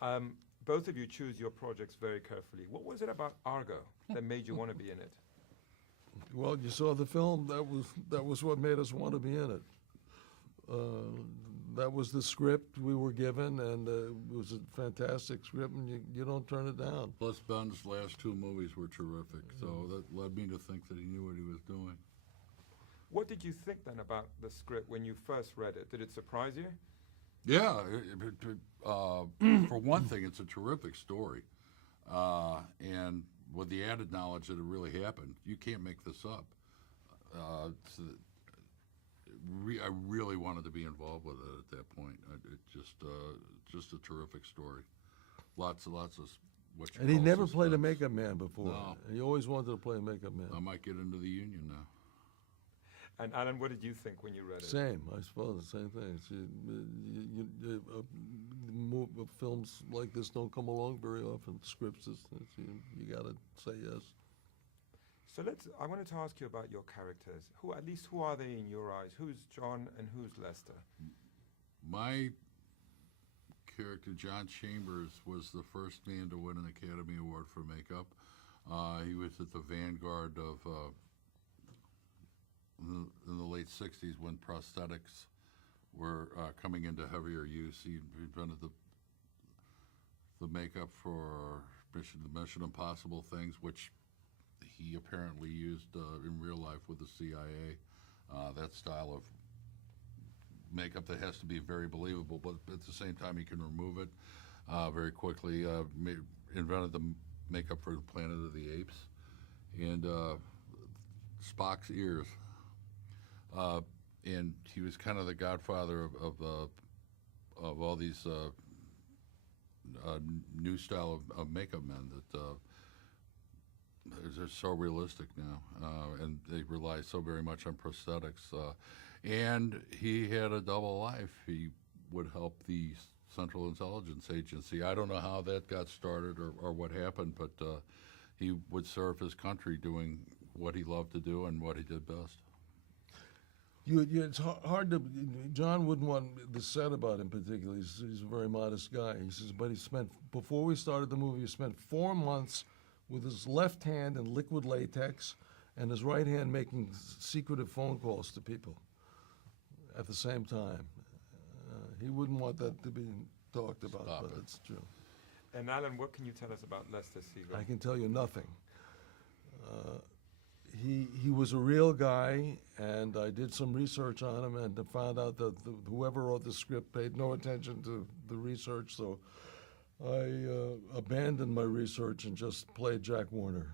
Both of you choose your projects very carefully. What was it about Argo that made you want to be in it? Well, you saw the film. That was what made us want to be in it. That was the script we were given, and it was a fantastic script, and you don't turn it down. Plus, Ben's last two movies were terrific, so that led me to think that he knew what he was doing. What did you think then about the script when you first read it? Did it surprise you? Yeah, for one thing, it's a terrific story, and with the added knowledge that it really happened, you can't make this up. I really wanted to be involved with it at that point. It just a terrific story. Lots of what you And he call never played a suspense. makeup man before. No. He always wanted to play a makeup man. I might get into the union now. And Alan, what did you think when you read it? Same, I suppose, the same thing. Films like this don't come along very often. Scripts, you got to say yes. So I wanted to ask you about your characters. Who are they in your eyes? Who's John and who's Lester? My character, John Chambers, was the first man to win an Academy Award for makeup. He was at the vanguard of, in the late 60s when prosthetics were coming into heavier use. He invented the makeup for the Mission Impossible things, which he apparently used in real life with the CIA. That style of makeup that has to be very believable, but at the same time he can remove it very quickly. Invented the makeup for the Planet of the Apes, and Spock's ears. And he was kind of the godfather of all these new style of makeup men that they're so realistic now, and they rely so very much on prosthetics. And he had a double life. He would help the Central Intelligence Agency. I don't know how that got started or what happened, but he would serve his country doing what he loved to do and what he did best. It's hard to. John wouldn't want this said about him particularly. He's a very modest guy. He says, but before we started the movie, he spent 4 months with his left hand in liquid latex and his right hand making secretive phone calls to people at the same time. He wouldn't want that to be talked about, but it's true. And Alan, what can you tell us about Lester Siegel? I can tell you nothing. He was a real guy, and I did some research on him and found out that whoever wrote the script paid no attention to the research, so I abandoned my research and just played Jack Warner.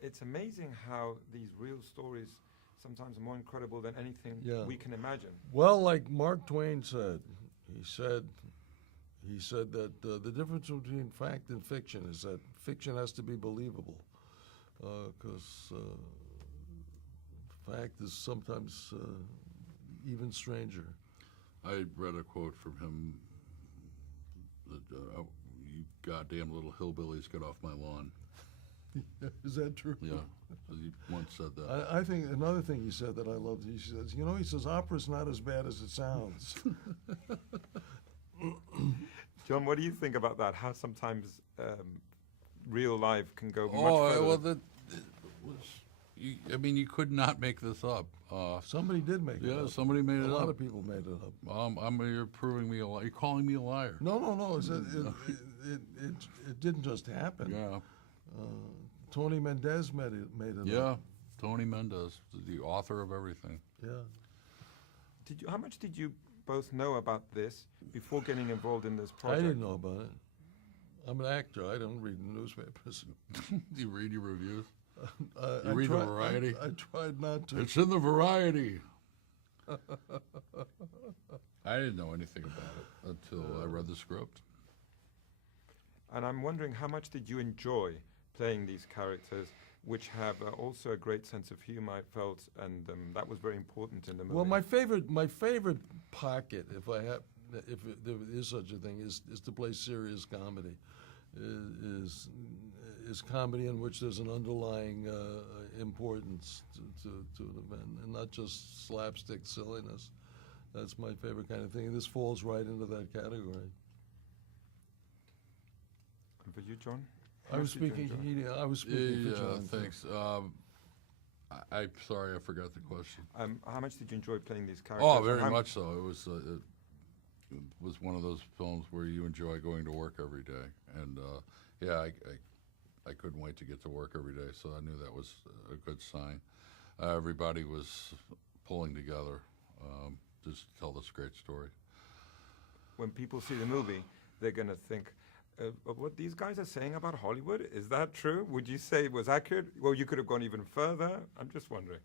It's amazing how these real stories sometimes are more incredible than anything we can imagine. Well, like Mark Twain said, he said that the difference between fact and fiction is that fiction has to be believable, because fact is sometimes even stranger. I read a quote from him that, you goddamn little hillbillies, get off my lawn. Is that true? Yeah, he once said that. I think another thing he said that I loved, he says, opera's not as bad as it sounds. John, what do you think about that? How sometimes real life can go much further? Well, you could not make this up. Somebody did make it up. Yeah, somebody made it up. A lot of people made it up. You're proving me a liar. You're calling me a liar. No. It didn't just happen. Yeah. Tony Mendez made it up. Yeah, Tony Mendez, the author of everything. Yeah. How much did you both know about this before getting involved in this project? I didn't know about it. I'm an actor. I don't read the newspapers. Do you read your reviews? You read the Variety? I tried not to. It's in the Variety. I didn't know anything about it until I read the script. And I'm wondering, how much did you enjoy playing these characters, which have also a great sense of humor, I felt, and that was very important in the movie. Well, my favorite pocket, if there is such a thing, is to play serious comedy. Is comedy in which there's an underlying importance to an event, and not just slapstick silliness. That's my favorite kind of thing. And this falls right into that category. And for you, John? I was speaking. I was speaking for John. Thanks. I'm sorry, I forgot the question. How much did you enjoy playing these characters? Oh, very much so. It was one of those films where you enjoy going to work every day, and I couldn't wait to get to work every day. So I knew that was a good sign. Everybody was pulling together just to tell this great story. When people see the movie, they're going to think, what these guys are saying about Hollywood, is that true? Would you say it was accurate? Well, you could have gone even further. I'm just wondering.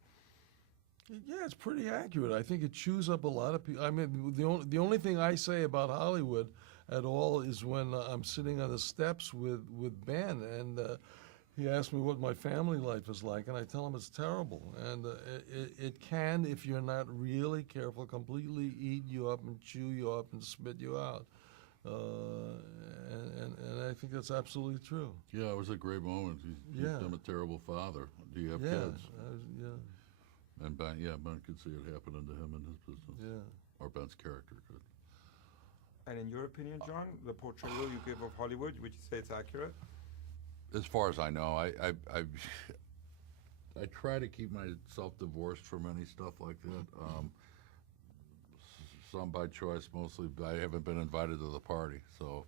Yeah, it's pretty accurate. I think it chews up a lot of people. I mean, the only thing I say about Hollywood at all is when I'm sitting on the steps with Ben, and he asked me what my family life is like, and I tell him it's terrible. And it can, if you're not really careful, completely eat you up and chew you up and spit you out. And I think that's absolutely true. Yeah, it was a great moment. I'm a terrible father. Do you have kids? Yeah. And Ben could see it happening to him in his business. Yeah. Or Ben's character could. And in your opinion, John, the portrayal you give of Hollywood, would you say it's accurate? As far as I know, I try to keep myself divorced from any stuff like that. Some by choice, mostly. I haven't been invited to the party, so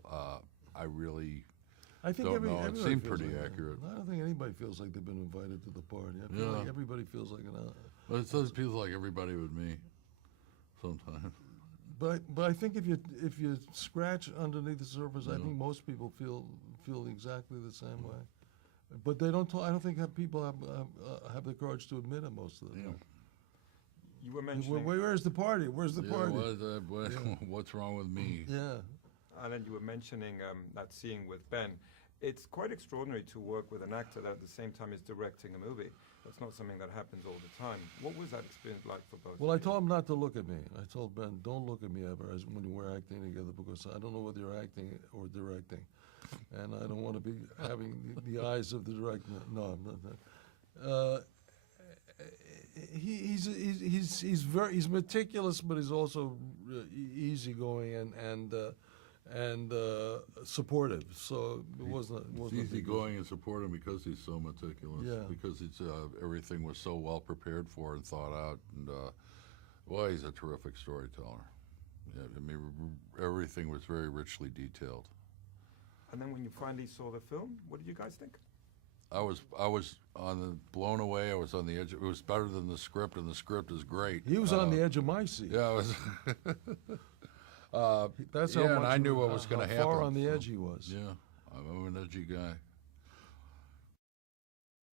I really don't know. It seemed pretty accurate. I don't think anybody feels like they've been invited to the party. I feel like everybody feels like an. But it feels like everybody with me, sometimes. But I think if you scratch underneath the surface, I think most people feel exactly the same way. But they don't. I don't think people have the courage to admit it most of the time. You were mentioning. Where's the party? Where's the party? What's wrong with me? Yeah. And then you were mentioning that scene with Ben. It's quite extraordinary to work with an actor that at the same time is directing a movie. That's not something that happens all the time. What was that experience like for both of you? Well, I told him not to look at me. I told Ben, don't look at me ever when we're acting together, because I don't know whether you're acting or directing. And I don't want to be having the eyes of the director. No, I'm not. He's meticulous, but he's also easygoing and supportive. So it wasn't easygoing and supportive because he's so meticulous. Yeah. Because everything was so well prepared for and thought out. And he's a terrific storyteller. Yeah, I mean, everything was very richly detailed. And then when you finally saw the film, what did you guys think? I was blown away. I was on the edge. It was better than the script, and the script is great. He was on the edge of my seat. Yeah, I was. That's how much. And I knew what was going to happen. How far on the edge he was. Yeah, I'm an edgy guy.